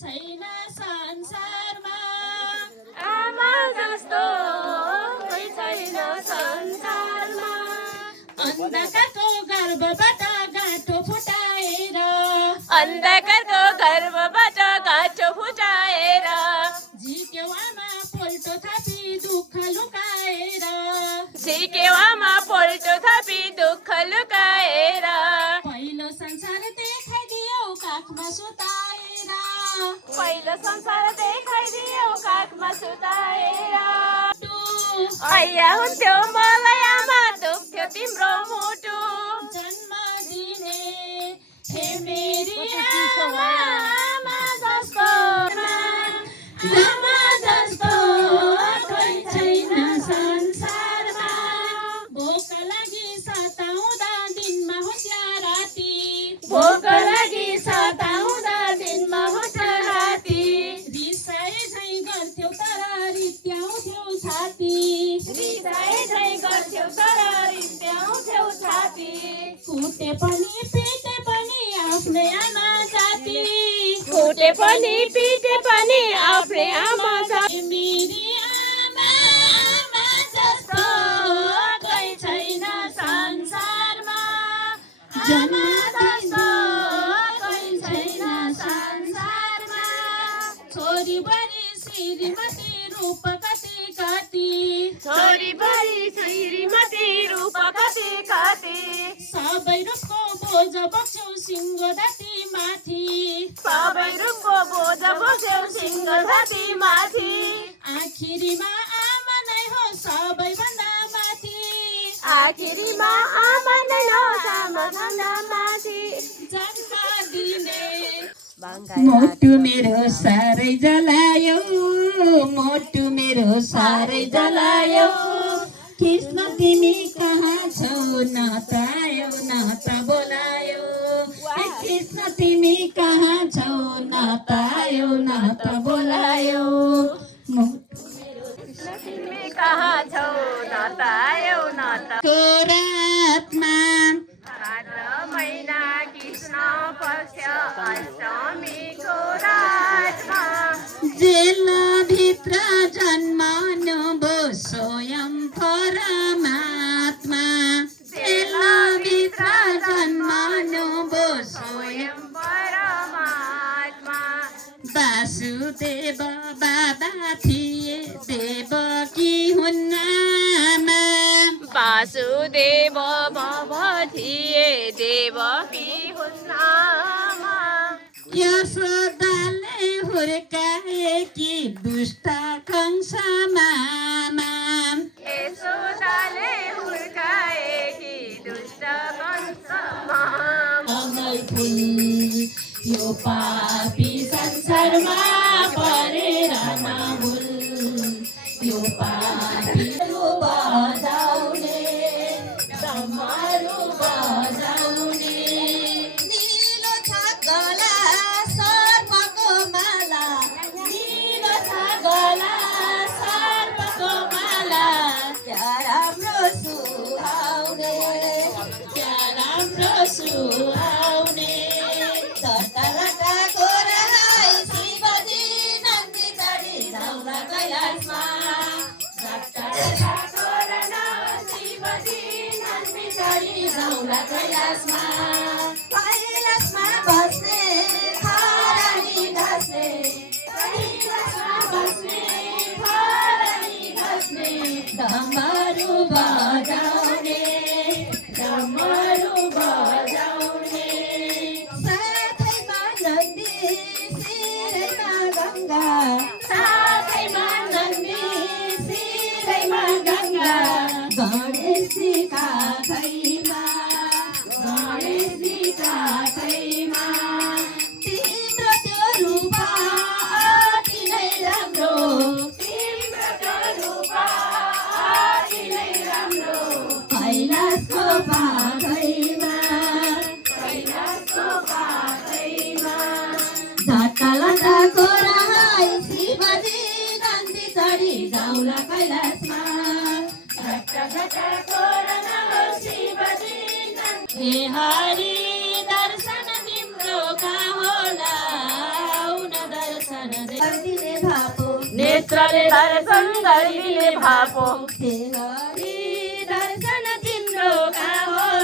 छैन संसारमा अन्धकारको गर्भबाट गाँठो फुटाएर अन्धकारको गर्भबाट गाँठो फुटाएर झिकेवामा पोल्टो थापी दुःख लुकाएर झिकेवामा पोल्टो थापी दुःख लुकाएर पहिलो संसार देखाइदियो काखमा सुताएर पहिलो संसार देखाइदियो काखमा सुताएर ऐया हुन्थ्यो मलाई आमा दुख्थ्यो तिम्रो मुटु जन्म दिने हे मेरी आमा जस्तो आमा जस्तो कोही छैन संसारमा भोक लागि सताउँदा दिनमा होस् या राति भोक लागि सताउँदा दिनमा होस् या राति रिसाए झैँ गर्थ्यौ तर रित्याउँथ्यौ छाती रिसाए झैँ गर्थ्यौ तर रित्याउँथ्यौ छाती कुटे पनि पिटे पनि आफ्नै आमा जाति कुटे पनि पिटे पनि आफ्नै आमा जाति मेरी आमा जस्तो कोही छैन संसारमा जन्म जस्तो कोही छैन संसारमा छोरी बरी श्रीमती रूप कति कति छोरी बरी श्रीमती रूप कति कति सबै रूपको बोझ बोक्छौ सिङ्गो दाती माथि सबै रूपको बोझ बोक्छौ सिङ्गो दाती माथि आखिरीमा आमा नै हो सबैभन्दा माथि आखिरीमा आमा नै हो सबैभन्दा माथि जन्म दिने मोटु मेरो साह्रै जलायो मोटु मेरो साह्रै जलायो कृष्ण तिमी कहाँ छौ न त आयो न त बोलायो कृष्ण तिमी कहाँ छौ न त आयो न त बोलायो तिमी कहाँ छौ न त आयौ न त रातमा भाद्र महिना कृष्ण पक्ष अष्टमीको रातमा जेलभित्र जन्मनु भो स्वयं परमात्मा जेलभित्र जन्मनु भो स्वयं परमात्मा वासुदेव बाबा थिए देवकी हुन् आमा वासुदेव बाबा थिए देवकी हुन् आमा यशोदाले हुर्काएकी दुष्ट कंस मामा यशोदाले हुर्काएकी दुष्ट कंस मामा कमल फुल यो पापी संसारमा परेर नहुल यो पापी बजाउने डमरू बजाउने नीलो छ गला सर्पको माला नीलो छ गला सर्पको माला क्या राम्रो सुहाउने क्या राम्रो सुहाउने चट्टालाटाको राई शिवजी नन्दी चढी जाउँला कैलाशमा चट्टालाटाको शिवजी नन्दी चढी जाउँला कैलाशमा कैलाशमा बस्ने खरानी घस्ने कैलाशमा बस्ने खरानी घस्ने डमरू बजाउने डमरू बजाउने साथैमा नन्दी शिरैमा गङ्गा साथैमा नन्दी शिरैमा गङ्गा गणेशजी काखैमा गणेशजीका काखैमा तिम्रो त्यो रूप अति नै राम्रो तिम्रो त्यो रूप अति नै राम्रो कैलाशको पाखैमा कैलाशको पाखैमा झट्टालाटाको राई शिवजी नन्दी चढी जाउँला कैलाशमा झट्टाझट्टाको शिवजी हे हरि दर्शन तिम्रो कहाँ होला आउन दर्शन दिने भापो नेत्रले दर्शन गरिदिने भापो हे हरि दर्शन तिम्रो कहाँ होला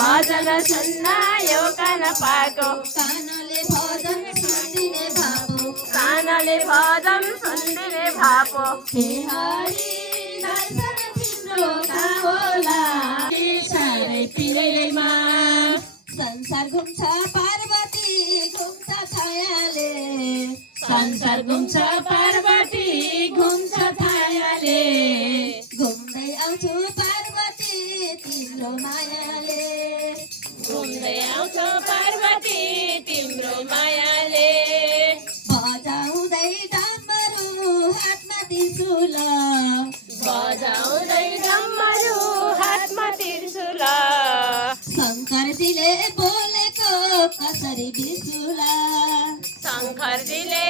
भजन सुन्न यो कान पाको कानले भजन सुन्दिने भापो कानले भजन सुन्दिने भापो हे हरि दर्शन तिम्रो कहाँ होला सारै पिरैमा संसार घुम्छ पार्वती घुम्छ छायाले संसार घुम्छ पार्वती घुम्छ छायाले घुम्दै आउँछु पार्वती तिम्रो मायाले घुम्दै आउँछौ पार्वती तिम्रो मायाले बजाउँदै डमरू हातमा त्रिशूल बजाउँदै डमरू हातमा त्रिशूल शङ्करजीले बोलेको कसरी बिर्सुला शङ्करजीले